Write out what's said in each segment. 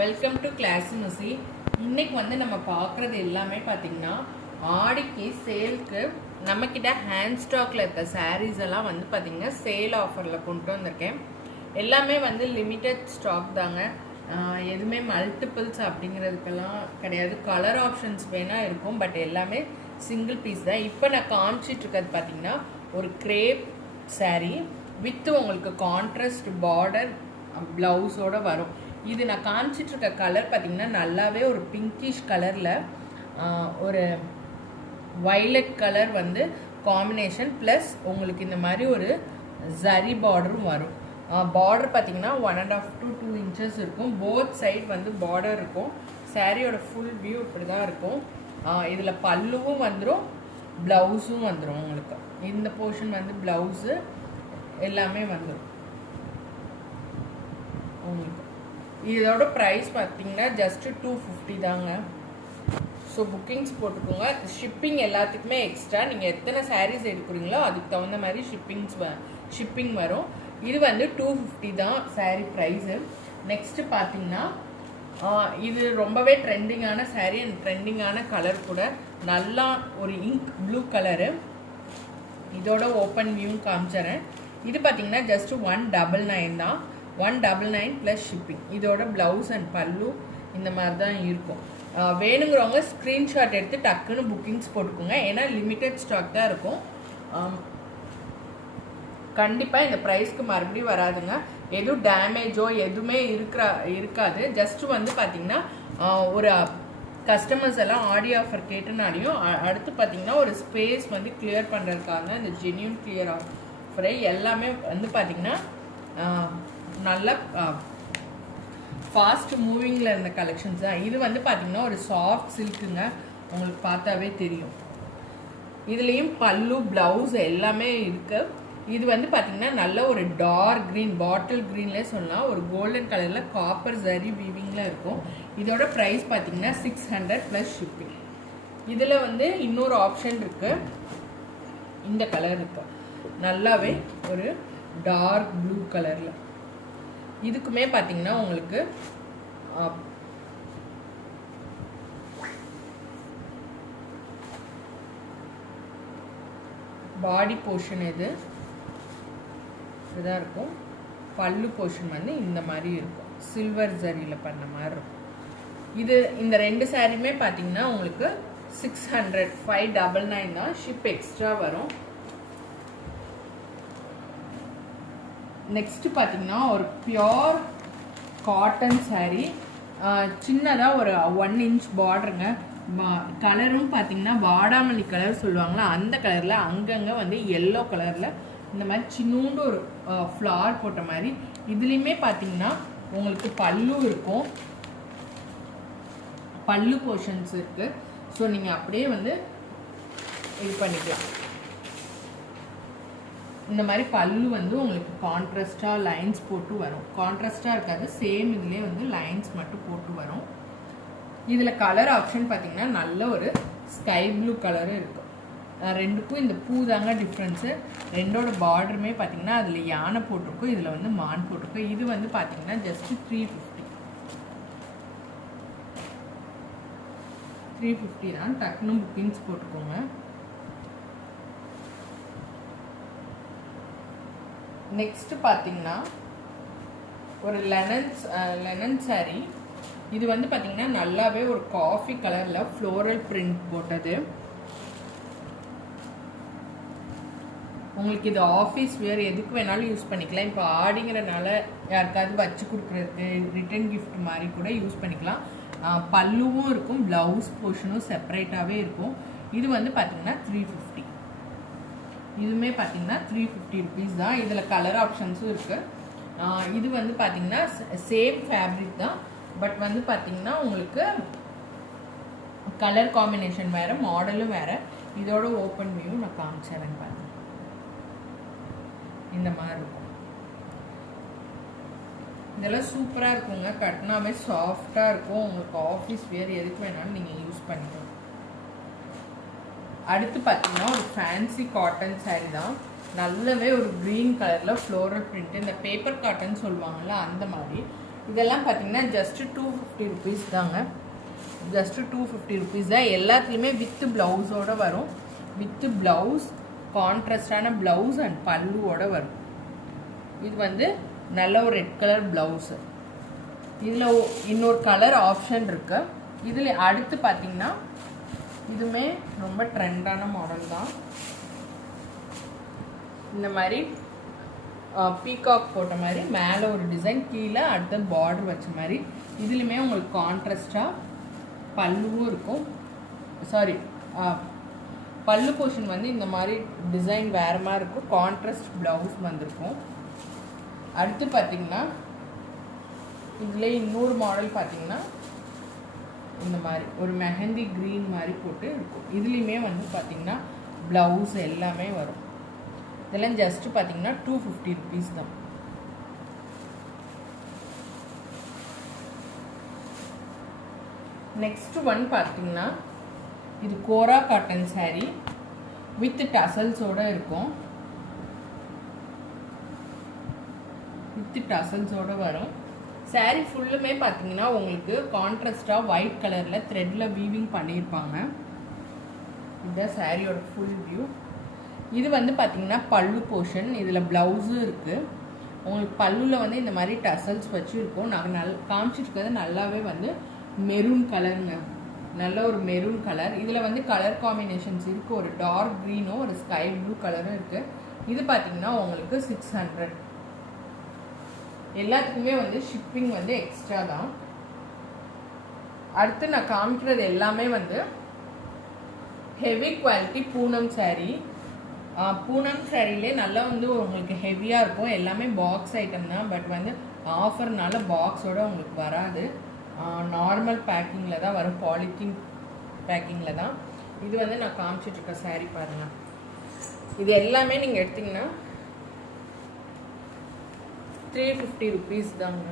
Welcome to class முசி. இன்னைக்கு வந்து நம்ம பார்க்குறது எல்லாமே பார்த்தீங்கன்னா ஆடிக்கு சேலுக்கு நம்மக்கிட்ட ஹேண்ட் ஸ்டாக்ல இருக்க சாரீஸ் எல்லாம் வந்து பார்த்தீங்கன்னா சேல் ஆஃபரில் கொண்டு வந்திருக்கேன். எல்லாமே வந்து லிமிட்டட் ஸ்டாக் தாங்க. எதுவுமே மல்டிபிள்ஸ் அப்படிங்கிறதுக்கெல்லாம் கிடையாது. கலர் ஆப்ஷன்ஸ் வேணால் இருக்கும், பட் எல்லாமே சிங்கிள் பீஸ் தான். இப்போ நான் காமிச்சிட்டு இருக்கிறது பார்த்தீங்கன்னா ஒரு கிரேப் சாரீ வித் உங்களுக்கு கான்ட்ராஸ்ட் பார்டர் ப்ளவுஸோடு வரும். இது நான் காமிச்சிட்ருக்க கலர் பார்த்திங்கன்னா நல்லாவே ஒரு பிங்கிஷ் கலரில் ஒரு வைலட் கலர் வந்து காம்பினேஷன் ப்ளஸ் உங்களுக்கு இந்த மாதிரி ஒரு ஜரி பார்டரும் வரும். பார்டர் பார்த்திங்கன்னா 1.5 to 2 inches இருக்கும். போத் சைடு வந்து பார்டர் இருக்கும். சாரியோட ஃபுல் வியூ இப்படி தான் இருக்கும். இதில் பல்லுவும் வந்துடும், ப்ளவுஸும் வந்துடும். உங்களுக்கு இந்த போர்ஷன் வந்து ப்ளவுஸு எல்லாமே வந்துடும் உங்களுக்கு. இதோட ப்ரைஸ் பார்த்தீங்கன்னா ஜஸ்ட்டு 250 தாங்க. ஸோ புக்கிங்ஸ் போட்டுக்கோங்க. ஷிப்பிங் எல்லாத்துக்குமே எக்ஸ்ட்ரா. நீங்கள் எத்தனை சாரீஸ் எடுக்கிறீங்களோ அதுக்கு தகுந்த மாதிரி ஷிப்பிங் வரும். இது வந்து 250 தான் சாரீ ப்ரைஸு. நெக்ஸ்ட்டு பார்த்தீங்கன்னா இது ரொம்பவே ட்ரெண்டிங்கான சாரீ அண்ட் ட்ரெண்டிங்கான கலர் கூட. நல்லா ஒரு இங்க் ப்ளூ கலரு. இதோட ஓப்பன் வியூவும் காமிச்சிட்றேன். இது பார்த்தீங்கன்னா ஜஸ்ட்டு 199 தான். 199 ப்ளஸ் ஷிப்பிங். இதோட ப்ளவுஸ் அண்ட் பல்லு இந்த மாதிரி தான் இருக்கும். வேணுங்கிறவங்க ஸ்க்ரீன்ஷாட் எடுத்து டக்குன்னு புக்கிங்ஸ் போட்டுக்கோங்க. ஏன்னா லிமிட்டட் ஸ்டாக் தான் இருக்கும். கண்டிப்பாக இந்த ப்ரைஸ்க்கு மறுபடியும் வராதுங்க. எதுவும் டேமேஜோ எதுவுமே இருக்காது. ஜஸ்ட்டு வந்து பார்த்திங்கன்னா ஒரு கஸ்டமர்ஸ் எல்லாம் ஆடியோ ஆஃபர் கேட்டுனாலையும் அடுத்து பார்த்திங்கன்னா ஒரு ஸ்பேஸ் வந்து கிளியர் பண்ணுறதுக்காக இந்த ஜென்யூன் கிளியர் ஆஃபரை எல்லாமே வந்து பார்த்திங்கன்னா நல்ல ஃபாஸ்ட் மூவிங்கில் இருந்த கலெக்ஷன்ஸ் தான். இது வந்து பார்த்திங்கன்னா ஒரு சாஃப்ட் சில்க்குங்க. உங்களுக்கு பார்த்தாவே தெரியும். இதுலேயும் பல்லு ப்ளவுஸ் எல்லாமே இருக்குது. இது வந்து பார்த்திங்கன்னா நல்ல ஒரு டார்க் க்ரீன், பாட்டில் க்ரீன்லேயே சொல்லலாம். ஒரு கோல்டன் கலரில் காப்பர் ஜரி வீவிங்கில் இருக்கும். இதோட ப்ரைஸ் பார்த்திங்கன்னா 600 ப்ளஸ் ஷிப்பிங். இதில் வந்து இன்னொரு ஆப்ஷன் இருக்குது. இந்த கலர் இருக்குது நல்லாவே ஒரு டார்க் ப்ளூ கலரில். இதுக்குமே பார்த்தீங்கன்னா உங்களுக்கு பாடி போர்ஷன் இதுதான் இருக்கும். பல்லு போர்ஷன் வந்து இந்த மாதிரி இருக்கும். சில்வர் ஜரியில் பண்ண மாதிரி இருக்கும். இந்த ரெண்டு சாரியுமே பார்த்தீங்கன்னா உங்களுக்கு 600, 599 தான். ஷிப் எக்ஸ்ட்ரா வரும். நெக்ஸ்ட்டு பார்த்தீங்கன்னா ஒரு பியோர் காட்டன் சாரீ. சின்னதாக ஒரு 1 inch பார்டருங்க. கலரும் பார்த்தீங்கன்னா வாடாமல்லி கலர் சொல்லுவாங்களா, அந்த கலரில் அங்கங்கே வந்து எல்லோ கலரில் இந்த மாதிரி சின்னூண்டு ஒரு ஃப்ளார் போட்ட மாதிரி. இதுலேயுமே பார்த்தீங்கன்னா உங்களுக்கு பல்லு இருக்கும், பல்லு போர்ஷன்ஸ் இருக்குது. ஸோ நீங்கள் அப்படியே வந்து இது பண்ணிக்கலாம். இந்த மாதிரி பல்லு வந்து உங்களுக்கு கான்ட்ராஸ்டாக லைன்ஸ் போட்டு வரும். கான்ட்ராஸ்டாக இருக்காது, சேம் இதுலேயே வந்து லைன்ஸ் மட்டும் போட்டு வரும். இதில் கலர் ஆப்ஷன் பார்த்திங்கன்னா நல்ல ஒரு ஸ்கை ப்ளூ கலரும் இருக்கும். ரெண்டுக்கும் இந்த பூ தாங்க டிஃப்ரென்ஸு. ரெண்டோட பார்டருமே பார்த்திங்கன்னா அதில் யானை போட்டிருக்கும், இதில் வந்து மான் போட்டிருக்கும். இது வந்து பார்த்திங்கன்னா ஜஸ்ட்டு 350 தான். டக்குன்னு புக்கிங்ஸ் போட்டுக்கோங்க. நெக்ஸ்ட்டு பார்த்தீங்கன்னா ஒரு லெனன் சாரீ. இது வந்து பார்த்திங்கன்னா நல்லாவே ஒரு காஃபி கலரில் ஃப்ளோரல் பிரிண்ட் போட்டது. உங்களுக்கு இது ஆஃபீஸ் வேர் எதுக்கு வேணாலும் யூஸ் பண்ணிக்கலாம். இப்போ ஆடிங்கிறனால யாருக்காவது வச்சு கொடுக்குறதுக்கு ரிட்டன் கிஃப்ட் மாதிரி கூட யூஸ் பண்ணிக்கலாம். பல்லுவும் இருக்கும், ப்ளவுஸ் போர்ஷனும் செப்பரேட்டாகவே இருக்கும். இது வந்து பார்த்திங்கன்னா 350. இதுவுமே பார்த்தீங்கன்னா 350 ருபீஸ் தான். இதில் கலர் ஆப்ஷன்ஸும் இருக்குது. இது வந்து பார்த்தீங்கன்னா சேம் ஃபேப்ரிக் தான், பட் வந்து பார்த்தீங்கன்னா உங்களுக்கு கலர் காம்பினேஷன் வேறு, மாடலும் வேறு. இதோட ஓப்பன் வியூ நான் காமிச்சேன் பாருங்க. இந்த மாதிரி இருக்கும். இதெல்லாம் சூப்பராக இருக்குங்க. கட்டினாவே சாஃப்டாக இருக்கும். உங்களுக்கு ஆஃபீஸ் வேர் எதுக்கு வேணாலும் நீங்கள் யூஸ் பண்ணிக்கலாம். அடுத்து பார்த்தீங்கன்னா ஒரு ஃபேன்சி காட்டன் சாரீ தான். நல்லாவே ஒரு க்ரீன் கலரில் ஃப்ளோரல் பிரிண்ட். இந்த பேப்பர் காட்டன் சொல்லுவாங்கள்ல அந்த மாதிரி இதெல்லாம் பார்த்தீங்கன்னா ஜஸ்ட் 250 rupees தாங்க. ஜஸ்ட் 250 rupees தான். எல்லாத்துலேயுமே வித் ப்ளவுஸோடு வரும். வித் ப்ளவுஸ், கான்ட்ராஸ்டான ப்ளவுஸ் அண்ட் பல்லுவோடு வரும். இது வந்து நல்ல ஒரு ரெட் கலர் ப்ளவுஸு. இதில் இன்னொரு கலர் ஆப்ஷன் இருக்கு. இதில் அடுத்து பார்த்தீங்கன்னா இதுவுமே ரொம்ப ட்ரெண்டான மாடல் தான். இந்த மாதிரி பீகாக் போட்ட மாதிரி மேலே ஒரு டிசைன், கீழே அடுத்த பார்டர் வச்ச மாதிரி. இதுலேயுமே உங்களுக்கு கான்ட்ராஸ்டாக பல்லுவும் இருக்கும். சாரி, பல்லு போர்ஷன் வந்து இந்த மாதிரி டிசைன் வேறு மாதிரி இருக்கும். கான்ட்ராஸ்ட் ப்ளவுஸ் வந்திருக்கும். அடுத்து பார்த்திங்கன்னா இதில் இன்னொரு மாடல் பார்த்திங்கன்னா இந்த மாதிரி ஒரு மெஹந்தி க்ரீன் மாதிரி போட்டு இருக்கும். இதுலேயுமே வந்து பார்த்திங்கன்னா ப்ளவுஸ் எல்லாமே வரும். இதெல்லாம் ஜஸ்ட் பார்த்தீங்கன்னா 250 rupees தான். நெக்ஸ்ட் ஒன் பார்த்தீங்கன்னா இது கோரா காட்டன் saree வித் டசல்ஸோட இருக்கும். வித் டசல்ஸோட வரும். saree ஃபுல்லுமே பார்த்தீங்கன்னா உங்களுக்கு கான்ட்ராஸ்டாக ஒயிட் கலரில் த்ரெட்டில் வீவிங் பண்ணியிருப்பாங்க. இதுதான் சாரியோட ஃபுல் வியூ. இது வந்து பார்த்திங்கன்னா பல்லு போர்ஷன். இதில் ப்ளவுஸும் இருக்குது. உங்களுக்கு பல்லுவில் வந்து இந்த மாதிரி டசல்ஸ் வச்சு இருக்கும். நாங்கள் காமிச்சிருக்கிறது நல்லாவே வந்து மெரூன் கலருங்க. நல்ல ஒரு மெரூன் கலர். இதில் வந்து கலர் காம்பினேஷன்ஸ் இருக்குது. ஒரு டார்க் க்ரீனும் ஒரு ஸ்கை ப்ளூ கலரும் இருக்குது. இது பார்த்திங்கன்னா உங்களுக்கு 600. எல்லாத்துக்குமே வந்து ஷிப்பிங் வந்து எக்ஸ்ட்ரா தான். அடுத்து நான் காமிக்கிறது எல்லாமே வந்து heavy quality Poonam saree. Poonam சாரிலே நல்லா வந்து உங்களுக்கு ஹெவியாக இருக்கும். எல்லாமே பாக்ஸ் ஐட்டம் தான். பட் வந்து ஆஃபர்னால பாக்ஸோடு உங்களுக்கு வராது. நார்மல் பேக்கிங்கில் தான் வரும். பாலித்தீன் பேக்கிங்கில் தான். இது வந்து நான் காமிச்சிட்ருக்க saree பாருங்கள். இது எல்லாமே நீங்கள் எடுத்திங்கன்னா 350 rupees தாங்க.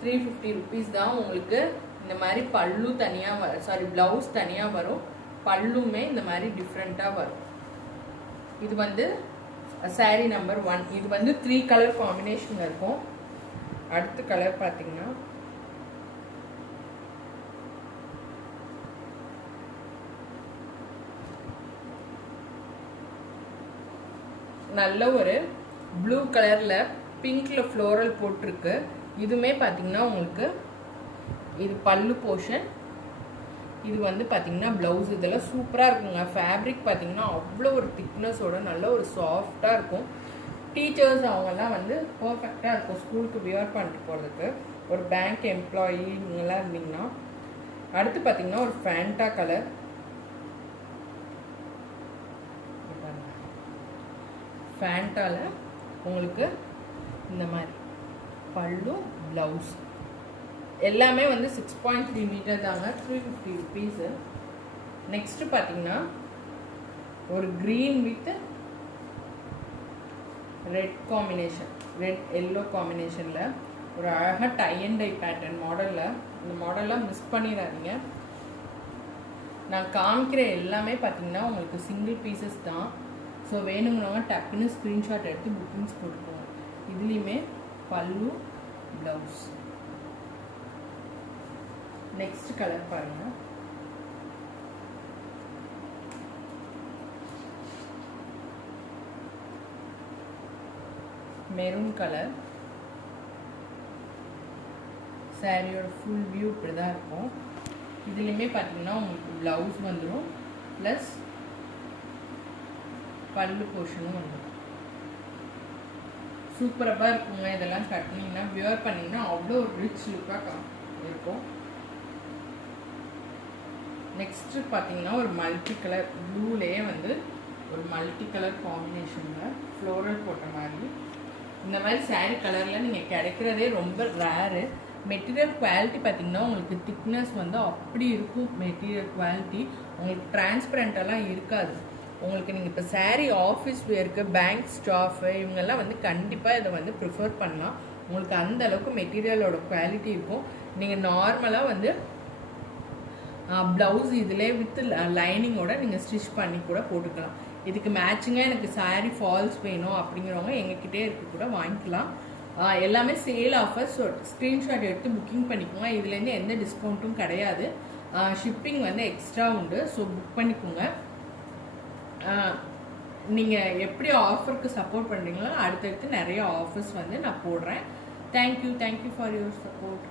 350 rupees தான். உங்களுக்கு இந்த மாதிரி பல்லு தனியாக ப்ளவுஸ் தனியாக வரும். பல்லுமே இந்த மாதிரி டிஃப்ரெண்ட்டாக வரும். இது வந்து saree நம்பர் 1. இது வந்து 3 கலர் காம்பினேஷன் இருக்கும். அடுத்த கலர் பார்த்தீங்கன்னா நல்ல ஒரு ப்ளூ கலரில் பிங்க்கில் ஃப்ளோரல் போட்டிருக்கு. இதுவுமே பார்த்தீங்கன்னா உங்களுக்கு இது பல்லு போர்ஷன். இது வந்து பார்த்திங்கன்னா ப்ளவுஸ். இதெல்லாம் சூப்பராக இருக்குங்க. ஃபேப்ரிக் பார்த்திங்கன்னா அவ்வளோ ஒரு திக்னஸோட நல்ல ஒரு சாஃப்டாக இருக்கும். டீச்சர்ஸ் அவங்கெல்லாம் வந்து பர்ஃபெக்டாக இருக்கும் ஸ்கூலுக்கு வியர் பண்ணிட்டு போகிறதுக்கு. ஒரு பேங்க் எம்ப்ளாயி இவங்கெல்லாம் இருந்தீங்கன்னா. அடுத்து பார்த்திங்கன்னா ஒரு ஃபேண்டா கலர். ஃபேண்டாவில் உங்களுக்கு இந்த மாதிரி பல்லு ப்ளவுஸ் எல்லாமே வந்து 6.3 மீட்டர் தாங்க. 350 rupees. நெக்ஸ்ட் பார்த்தீங்கன்னா ஒரு green with red combination, red yellow காம்பினேஷனில் ஒரு அழகாக டை அண்ட் டை பேட்டர்ன் மாடலில். இந்த மாடல்லாம் மிஸ் பண்ணிடாதீங்க. நான் காமிக்கிற எல்லாமே பார்த்தீங்கன்னா உங்களுக்கு சிங்கிள் பீசஸ் தான். ஸோ வேணுங்கிறவங்க டக்குன்னு ஸ்க்ரீன்ஷாட் எடுத்து புக்கிங்ஸ் கொடுப்போம். இதுலேயுமே பல்லு ப்ளவுஸ். நெக்ஸ்ட் கலர் பாருங்க. Maroon colour. சாரியோட ஃபுல் வியூ இப்படி தான் இருக்கும். இதுலேயுமே பார்த்தீங்கன்னா உங்களுக்கு ப்ளவுஸ் வந்துடும், ப்ளஸ் பல்லு போர்ஷனும் வந்துடும். சூப்பராக இருக்குங்க. இதெல்லாம் கட்டினீங்கன்னா வியர் பண்ணிங்கன்னா அவ்வளோ ரிச் லுக்காக இருக்கும். நெக்ஸ்ட்டு பார்த்தீங்கன்னா ஒரு மல்டி கலர் ப்ளூலேயே வந்து ஒரு மல்டி கலர் காம்பினேஷனில் ஃப்ளோரல் போட்ட மாதிரி. இந்த மாதிரி saree கலரில் நீங்கள் கிடைக்கிறதே ரொம்ப ரேரு. மெட்டீரியல் குவாலிட்டி பார்த்திங்கன்னா உங்களுக்கு திக்னஸ் வந்து அப்படி இருக்கும். மெட்டீரியல் குவாலிட்டி உங்களுக்கு டிரான்ஸ்பரண்ட்டெல்லாம் இருக்காது. உங்களுக்கு நீங்கள் இப்போ saree ஆஃபீஸ் வேருக்கு, பேங்க் ஸ்டாஃபு இவங்கெல்லாம் வந்து கண்டிப்பாக இதை வந்து ப்ரிஃபர் பண்ணலாம். உங்களுக்கு அந்த அளவுக்கு மெட்டீரியலோட குவாலிட்டி இருக்கும். நீங்கள் நார்மலாக வந்து ப்ளவுஸ் இதிலே வித் லைனிங்கோட நீங்கள் ஸ்டிச் பண்ணி கூட போட்டுக்கலாம். இதுக்கு மேட்சிங்காக எனக்கு saree ஃபால்ஸ் வேணும் அப்படிங்கிறவங்க எங்ககிட்டே இருக்க கூட வாங்கிக்கலாம். எல்லாமே சேல் ஆஃபர். ஸோ ஸ்க்ரீன்ஷாட் எடுத்து புக்கிங் பண்ணிக்கோங்க. இதுலேருந்து எந்த டிஸ்கவுண்ட்டும் கிடையாது. ஷிப்பிங் வந்து எக்ஸ்ட்ரா உண்டு. ஸோ புக் பண்ணிக்கோங்க. நீங்கள் எப்படி ஆஃபருக்கு சப்போர்ட் பண்ணுறீங்களோ அடுத்தடுத்து நிறைய ஆஃபர்ஸ் வந்து நான் போடுறேன். Thank you for your support.